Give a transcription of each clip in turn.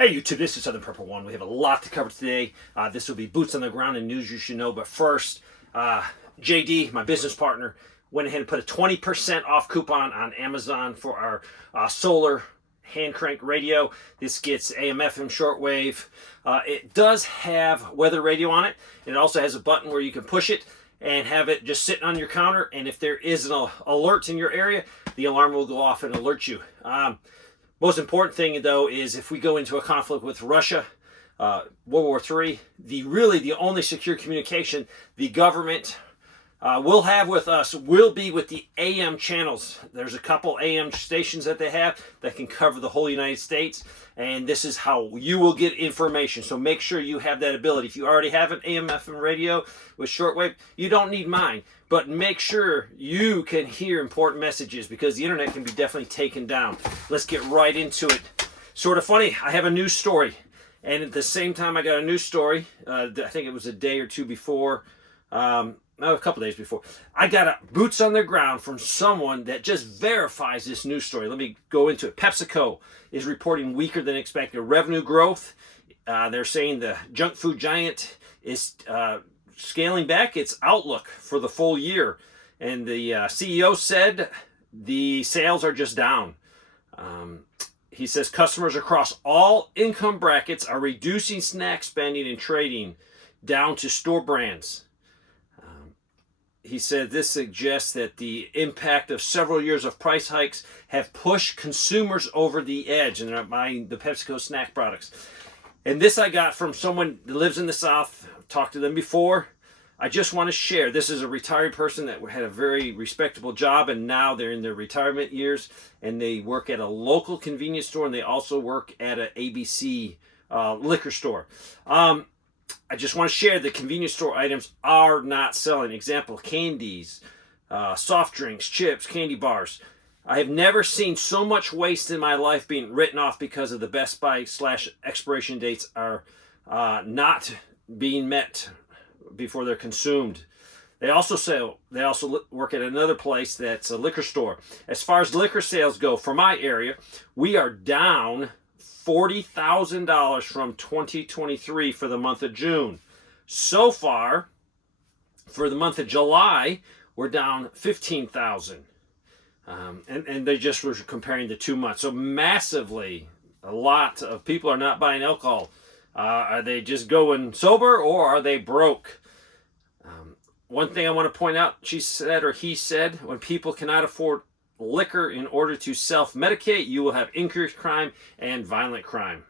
Hey YouTube, this is Southern Purple One. We have a lot to cover today. This will be boots on the ground and news you should know. But first, JD, my business partner, went ahead and put a 20% off coupon on Amazon for our solar hand crank radio. This gets AM, FM, shortwave. It does have weather radio on it. It also has a button where you can push it and have it just sitting on your counter. And if there is an alert in your area, the alarm will go off and alert you. Most important thing, though, is if we go into a conflict with Russia, WW3, the only secure communication the government will have with us will be with the AM channels. There's a couple AM stations that they have that can cover the whole United States, and this is how you will get information. So make sure you have that ability. If you already have an AM, FM radio with shortwave, you don't need mine. But make sure you can hear important messages because the internet can be definitely taken down. Let's get right into it. Sort of funny, I have a news story. And at the same time I got a news story, I think it was a day or two before, a couple days before, I got a boots on the ground from someone that just verifies this news story. Let me go into it. PepsiCo is reporting weaker than expected revenue growth. They're saying the junk food giant is scaling back its outlook for the full year. And the CEO said the sales are just down. He says customers across all income brackets are reducing snack spending and trading down to store brands. He said this suggests that the impact of several years of price hikes have pushed consumers over the edge and they're buying the PepsiCo snack products. And this I got from someone that lives in the South. I've talked to them before. I just want to share. This is a retired person that had a very respectable job, and now they're in their retirement years, and they work at a local convenience store, and they also work at an ABC liquor store. I just want to share that convenience store items are not selling. Example, candies, soft drinks, chips, candy bars. I have never seen so much waste in my life being written off because of the Best Buy / expiration dates are not being met before they're consumed. They also work at another place that's a liquor store. As far as liquor sales go, for my area, we are down $40,000 from 2023 for the month of June. So far, for the month of July, we're down $15,000. And they just were comparing the 2 months. So massively, a lot of people are not buying alcohol. Are they just going sober or are they broke? One thing I want to point out, she said or he said, when people cannot afford liquor in order to self-medicate, you will have increased crime and violent crime.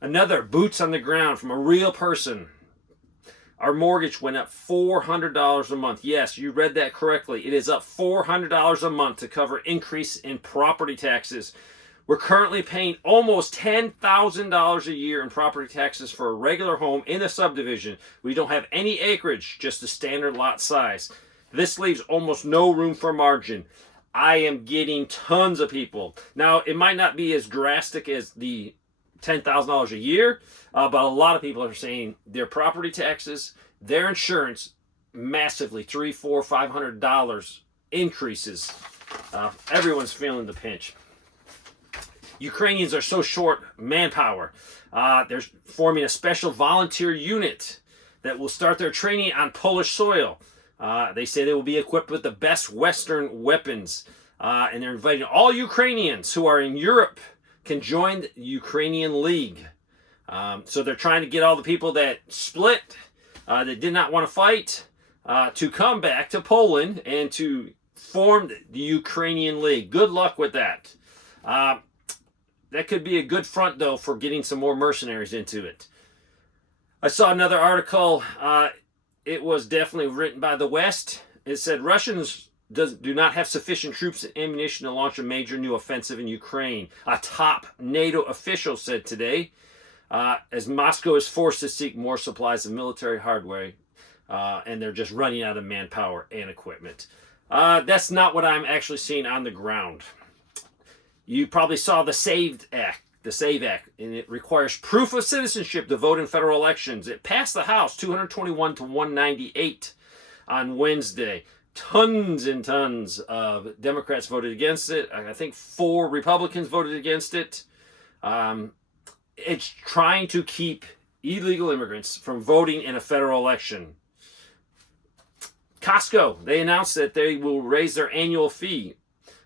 Another boots on the ground from a real person. Our mortgage went up $400 a month. Yes, you read that correctly. It is up $400 a month to cover increase in property taxes. We're currently paying almost $10,000 a year in property taxes for a regular home in a subdivision. We don't have any acreage, just a standard lot size. This leaves almost no room for margin. I am getting tons of people. Now, it might not be as drastic as the $10,000 a year, but a lot of people are saying their property taxes, their insurance, massively $300, $400, $500 increases. Everyone's feeling the pinch. Ukrainians are so short manpower. They're forming a special volunteer unit that will start their training on Polish soil. They say they will be equipped with the best Western weapons. And they're inviting all Ukrainians who are in Europe can join the Ukrainian League. So they're trying to get all the people that split, that did not want to fight, to come back to Poland and to form the Ukrainian League. Good luck with that. That could be a good front, though, for getting some more mercenaries into it. I saw another article. It was definitely written by the West. It said Russians do not have sufficient troops and ammunition to launch a major new offensive in Ukraine. A top NATO official said today, as Moscow is forced to seek more supplies of military hardware, and they're just running out of manpower and equipment. That's not what I'm actually seeing on the ground. You probably saw the SAVE Act, and it requires proof of citizenship to vote in federal elections. It passed the House 221 to 198 on Wednesday. Tons and tons of Democrats voted against it. I think 4 Republicans voted against it. it's trying to keep illegal immigrants from voting in a federal election. Costco, they announced that they will raise their annual fee,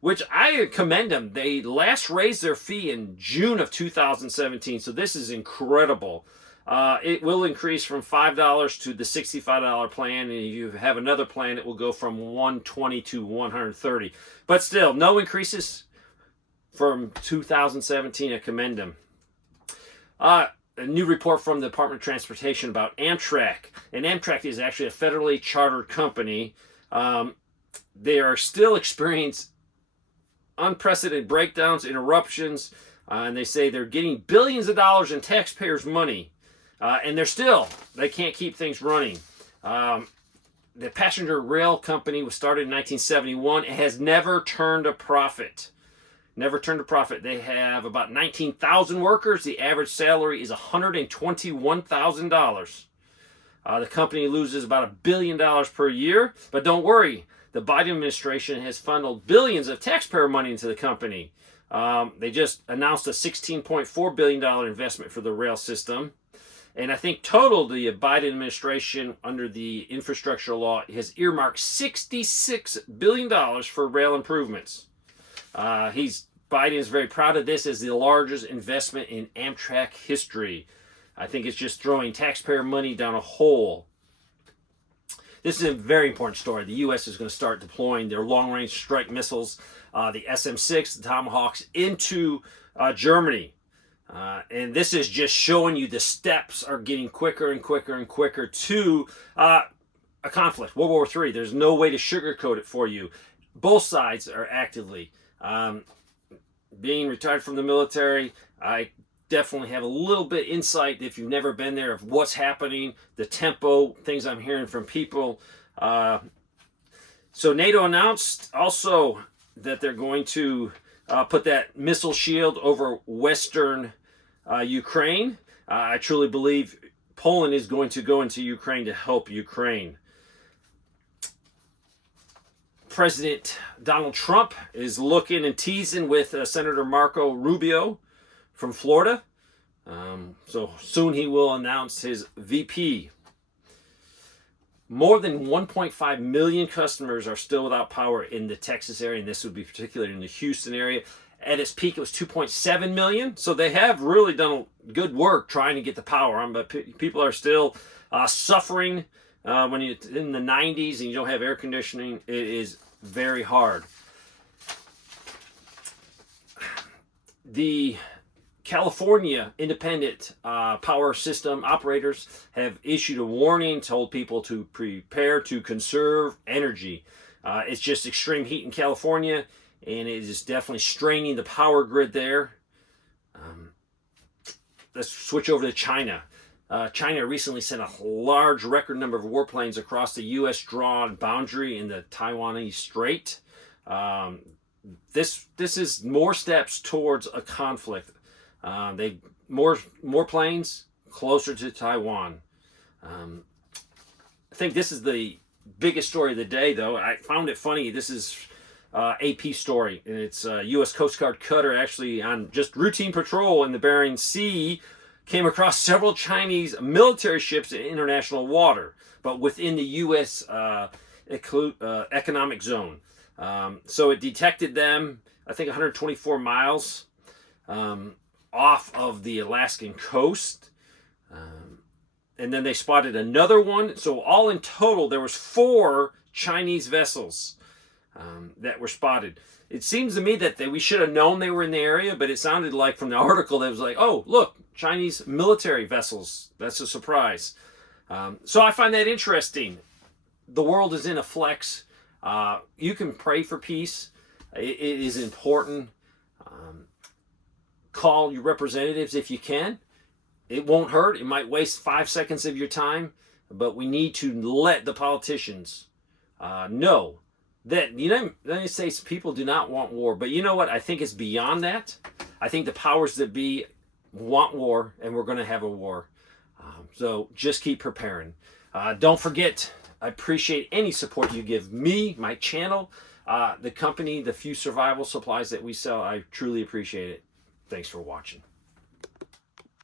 which I commend them. They last raised their fee in June of 2017, so this is incredible. It will increase from $5 to the $65 plan, and if you have another plan, it will go from $120 to $130. But still, no increases from 2017. I commend them. A new report from the Department of Transportation about Amtrak. And Amtrak is actually a federally chartered company. They are still experiencing unprecedented breakdowns, interruptions, and they say they're getting billions of dollars in taxpayers' money. And they can't keep things running. The passenger rail company was started in 1971. It has never turned a profit. Never turned a profit. They have about 19,000 workers. The average salary is $121,000. The company loses about $1 billion per year. But don't worry, the Biden administration has funneled billions of taxpayer money into the company. They just announced a $16.4 billion investment for the rail system. And I think total, the Biden administration, under the infrastructure law, has earmarked $66 billion for rail improvements. Biden is very proud of this as the largest investment in Amtrak history. I think it's just throwing taxpayer money down a hole. This is a very important story. The U.S. is going to start deploying their long-range strike missiles, the SM-6, the Tomahawks, into Germany. And this is just showing you the steps are getting quicker and quicker and quicker to a conflict, World War III. There's no way to sugarcoat it for you. Both sides are actively. Being retired from the military, I definitely have a little bit insight, if you've never been there, of what's happening, the tempo, things I'm hearing from people. So NATO announced also that they're going to put that missile shield over Western Ukraine. I truly believe Poland is going to go into Ukraine to help Ukraine. President Donald Trump is looking and teasing with Senator Marco Rubio from Florida. So soon he will announce his VP. More than 1.5 million customers are still without power in the Texas area, and this would be particularly in the Houston area. At its peak, it was 2.7 million. So they have really done good work trying to get the power on, but people are still suffering. When you're in the 90s and you don't have air conditioning, it is very hard. The California independent power system operators have issued a warning, told people to prepare to conserve energy. It's just extreme heat in California, and it is definitely straining the power grid there. Let's switch over to China. China recently sent a large record number of warplanes across the U.S. drawn boundary in the Taiwanese Strait. This is more steps towards a conflict. They more planes closer to Taiwan. I think this is the biggest story of the day, though. I found it funny. This is AP story, and it's U.S. Coast Guard cutter actually on just routine patrol in the Bering Sea came across several Chinese military ships in international water, but within the U.S. Economic zone. So it detected them, I think 124 miles off of the Alaskan coast. And then they spotted another one. So all in total, there was 4 Chinese vessels that were spotted. It seems to me that we should have known they were in the area, but it sounded like from the article that it was like, oh, look, Chinese military vessels. That's a surprise. So I find that interesting. The world is in a flex. You can pray for peace. It is important. Call your representatives if you can. It won't hurt. It might waste 5 seconds of your time, but we need to let the politicians know that the United States people do not want war. But you know what? I think it's beyond that. I think the powers that be want war, and we're going to have a war. So just keep preparing. Don't forget, I appreciate any support you give me, my channel, the company, the few survival supplies that we sell. I truly appreciate it. Thanks for watching.